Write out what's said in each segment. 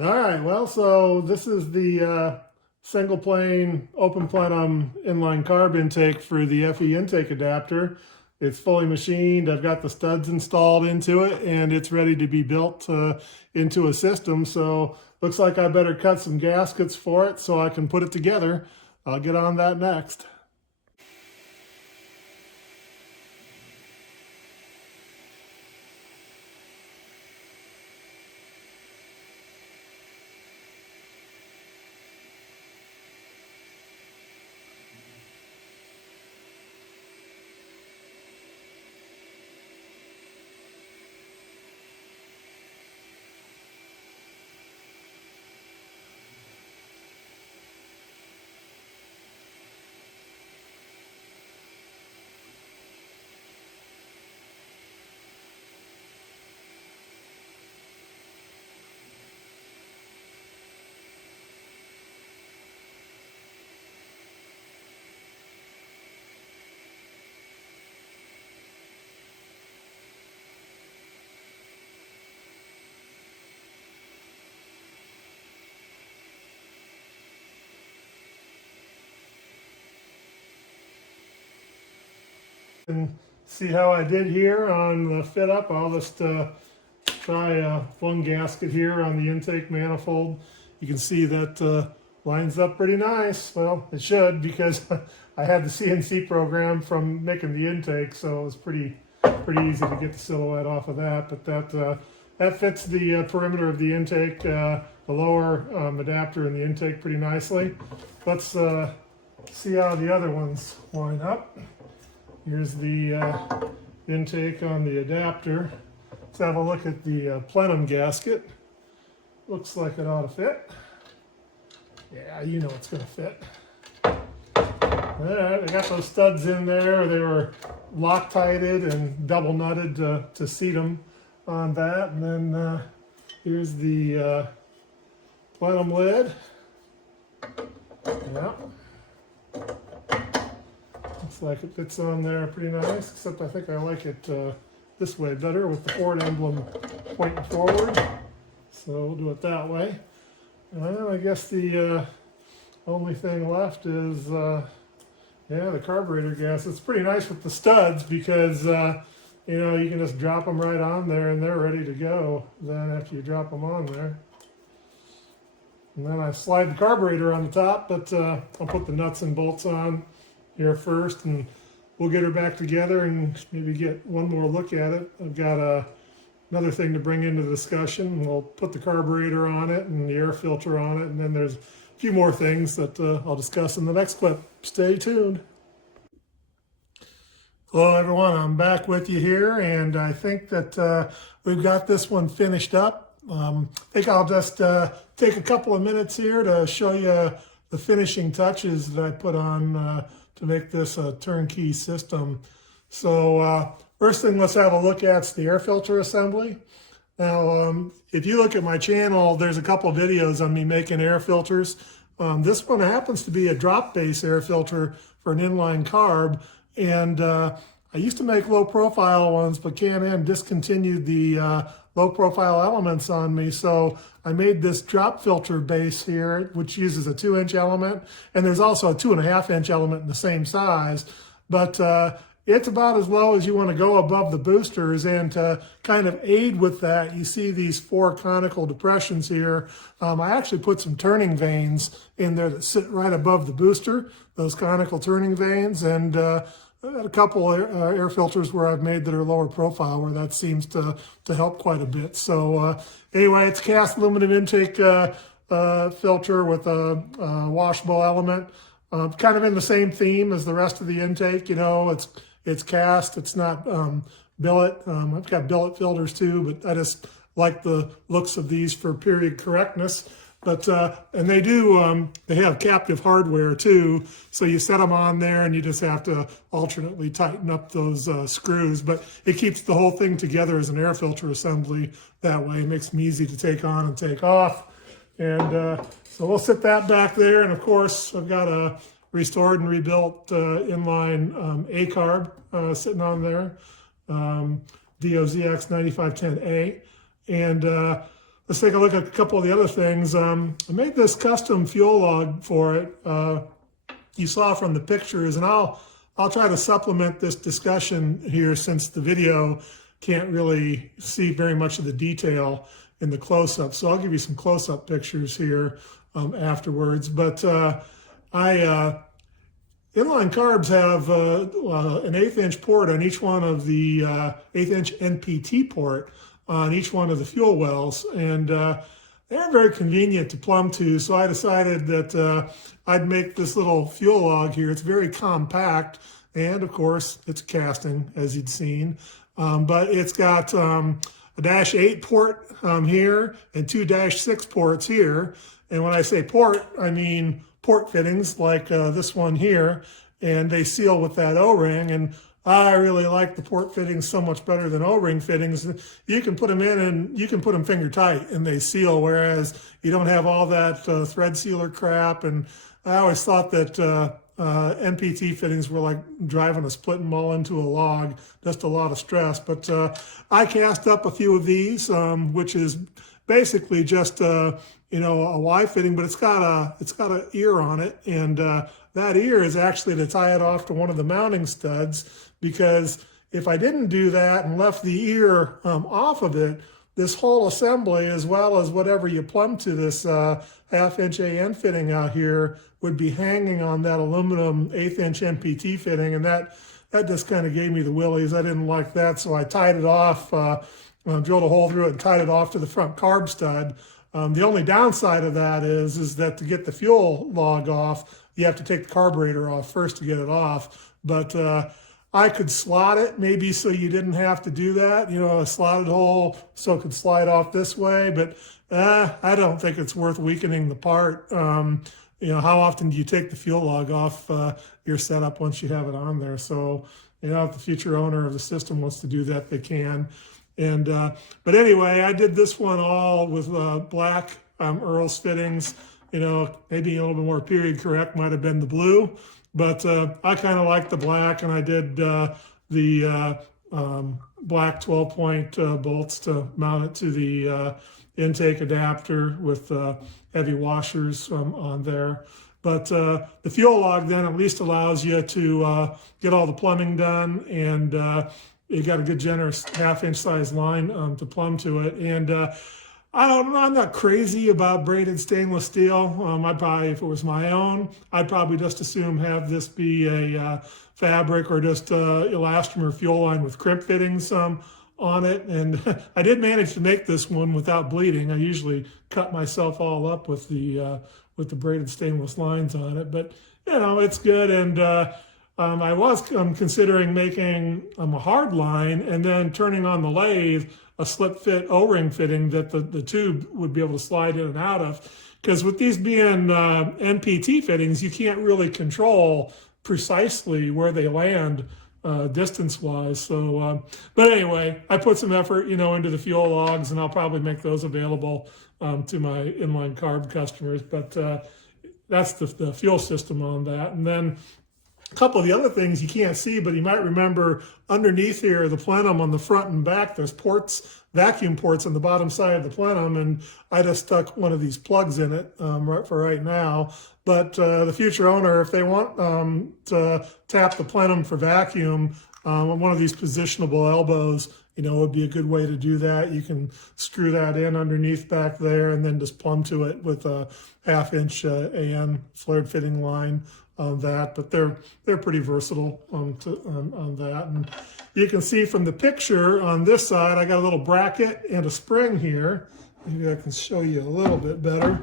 All right, well, so this is the single plane open plenum inline carb intake for the FE intake adapter. It's fully machined. I've got the studs installed into it and it's ready to be built into a system. So looks like I better cut some gaskets for it so I can put it together. I'll get on that next. And see how I did here on the fit up. I'll just try one gasket here on the intake manifold. You can see that lines up pretty nice. Well, it should, because I had the CNC program from making the intake, so it was pretty easy to get the silhouette off of that. But that fits the perimeter of the intake, the lower adapter and the intake pretty nicely. Let's see how the other ones line up. Here's the intake on the adapter. Let's have a look at the plenum gasket. Looks like it ought to fit. Yeah, you know it's going to fit. Alright, I got those studs in there. They were Loctited and double nutted to seat them on that. And then here's the plenum lid. Yeah. Looks like it fits on there pretty nice, except I think I like it this way better with the Ford emblem pointing forward. So we'll do it that way. And I guess the only thing left is, yeah, the carburetor gas. It's pretty nice with the studs because, you know, you can just drop them right on there and they're ready to go then after you drop them on there. And then I slide the carburetor on the top, but I'll put the nuts and bolts on here first, and we'll get her back together and maybe get one more look at it. I've got another thing to bring into the discussion. We'll put the carburetor on it and the air filter on it, and then there's a few more things that I'll discuss in the next clip. Stay tuned. Hello everyone, I'm back with you here, and I think that we've got this one finished up. I think I'll just take a couple of minutes here to show you the finishing touches that I put on to make this a turnkey system. So first thing let's have a look at is the air filter assembly. Now, if you look at my channel, there's a couple of videos on me making air filters. This one happens to be a drop base air filter for an inline carb. And I used to make low profile ones, but Can-Am discontinued the low profile elements on me. So I made this drop filter base here, which uses a 2-inch element. And there's also a 2.5-inch element in the same size. But it's about as low as you want to go above the boosters. And to kind of aid with that, you see these 4 conical depressions here. I actually put some turning vanes in there that sit right above the booster, those conical turning vanes. And a couple air filters where I've made that are lower profile where that seems to help quite a bit. So anyway, it's cast aluminum intake filter with a washable element. Kind of in the same theme as the rest of the intake. You know, it's cast, it's not billet. I've got billet filters too, but I just like the looks of these for period correctness. But and they do, they have captive hardware too, so you set them on there and you just have to alternately tighten up those screws. But it keeps the whole thing together as an air filter assembly that way. It makes them easy to take on and take off. And so we'll sit that back there. And of course, I've got a restored and rebuilt inline A-Carb sitting on there, DOZX 9510A. And let's take a look at a couple of the other things. I made this custom fuel log for it. You saw from the pictures, and I'll try to supplement this discussion here since the video can't really see very much of the detail in the close-up. So I'll give you some close-up pictures here afterwards. But Inline Carbs have an 1/8" port on each one of the 1/8" NPT port on each one of the fuel wells, and they're very convenient to plumb to. So I decided that I'd make this little fuel log here. It's very compact, and of course it's casting, as you'd seen, but it's got a -8 port here and two -6 ports here. And when I say port, I mean port fittings like this one here, and they seal with that O-ring. And I really like the port fittings so much better than O-ring fittings. You can put them in and you can put them finger tight and they seal, whereas you don't have all that thread sealer crap. And I always thought that NPT fittings were like driving a split and maul into a log, just a lot of stress. But I cast up a few of these, which is basically just a Y fitting, but it's got a ear on it, and that ear is actually to tie it off to one of the mounting studs, because if I didn't do that and left the ear off of it, this whole assembly, as well as whatever you plumb to this 1/2" AN fitting out here, would be hanging on that aluminum 1/8" NPT fitting, and that just kind of gave me the willies. I didn't like that, so I tied it off, drilled a hole through it and tied it off to the front carb stud. The only downside of that is that to get the fuel log off, you have to take the carburetor off first to get it off. But I could slot it maybe so you didn't have to do that, a slotted hole so it could slide off this way. But I don't think it's worth weakening the part. How often do you take the fuel log off your setup once you have it on there? So, if the future owner of the system wants to do that, they can. And but anyway, I did this one all with black Earl's fittings. Maybe a little bit more period correct might have been the blue, but I kind of like the black, and I did the black 12-point bolts to mount it to the intake adapter with heavy washers on there. But the fuel log then at least allows you to get all the plumbing done, and you got a good generous 1/2" size line to plumb to it. And I'm not crazy about braided stainless steel. I'd probably, if it was my own, I'd probably just assume have this be a fabric or just elastomer fuel line with crimp fittings on it. And I did manage to make this one without bleeding. I usually cut myself all up with the braided stainless lines on it, but it's good. And I was considering making a hard line and then turning on the lathe a slip fit O-ring fitting that the tube would be able to slide in and out of. Because with these being NPT fittings, you can't really control precisely where they land distance-wise. So, but anyway, I put some effort, into the fuel logs, and I'll probably make those available to my Inline Carb customers. But that's the fuel system on that. And then a couple of the other things you can't see, but you might remember underneath here, the plenum on the front and back, there's ports, vacuum ports on the bottom side of the plenum, and I just stuck one of these plugs in it for right now. But the future owner, if they want to tap the plenum for vacuum, one of these positionable elbows, would be a good way to do that. You can screw that in underneath back there and then just plumb to it with a 1/2" AN flared fitting line on that. But they're pretty versatile on that. And you can see from the picture on this side, I got a little bracket and a spring here. Maybe I can show you a little bit better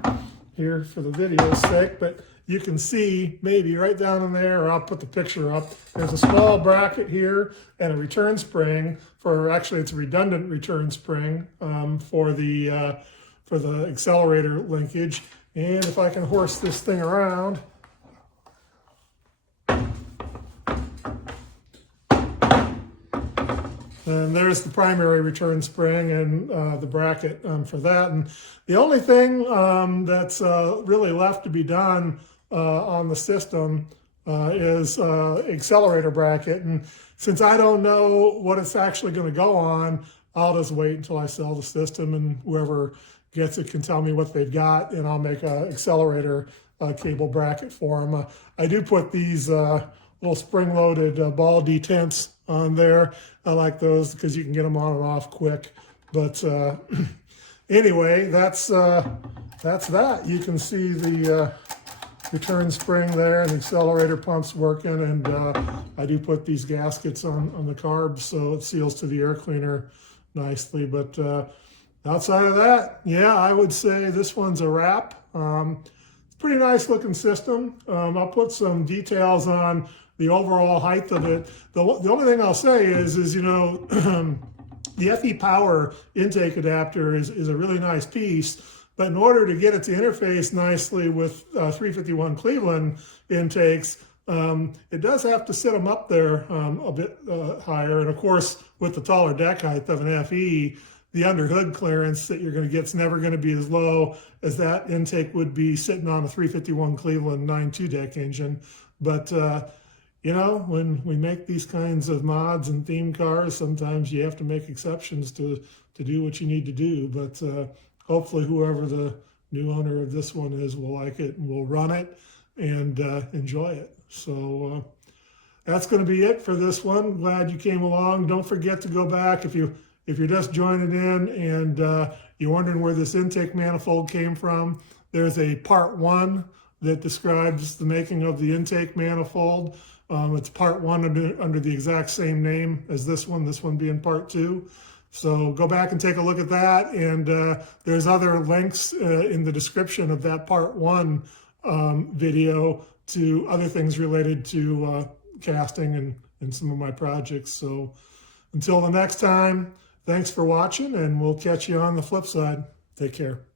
here for the video's sake, but you can see maybe right down in there, or I'll put the picture up. There's a small bracket here and a return spring actually it's a redundant return spring for the accelerator linkage. And if I can horse this thing around, and there's the primary return spring and the bracket for that. And the only thing that's really left to be done on the system is accelerator bracket. And since I don't know what it's actually going to go on, I'll just wait until I sell the system, and whoever gets it can tell me what they've got, and I'll make an accelerator cable bracket for them. I do put these little spring-loaded ball detents on there. I like those because you can get them on and off quick. But anyway, that's that. You can see the return spring there, and the accelerator pump's working, and I do put these gaskets on the Carb so it seals to the air cleaner nicely. But outside of that, yeah, I would say this one's a wrap. It's a pretty nice looking system. I'll put some details on the overall height of it. The only thing I'll say is you know, the FE Power intake adapter is a really nice piece, but in order to get it to interface nicely with 351 Cleveland intakes, it does have to sit them up there a bit higher. And of course, with the taller deck height of an FE, the underhood clearance that you're going to get is never going to be as low as that intake would be sitting on a 351 Cleveland 9.2 deck engine. But you know, when we make these kinds of mods and theme cars, sometimes you have to make exceptions to do what you need to do. But hopefully whoever the new owner of this one is will like it and will run it and enjoy it. So that's going to be it for this one. Glad you came along. Don't forget to go back if you're just joining in and you're wondering where this intake manifold came from. There's a part 1 that describes the making of the intake manifold. It's part 1 under the exact same name as this one being part 2. So go back and take a look at that. And there's other links in the description of that part 1 video to other things related to casting and some of my projects. So until the next time, thanks for watching, and we'll catch you on the flip side. Take care.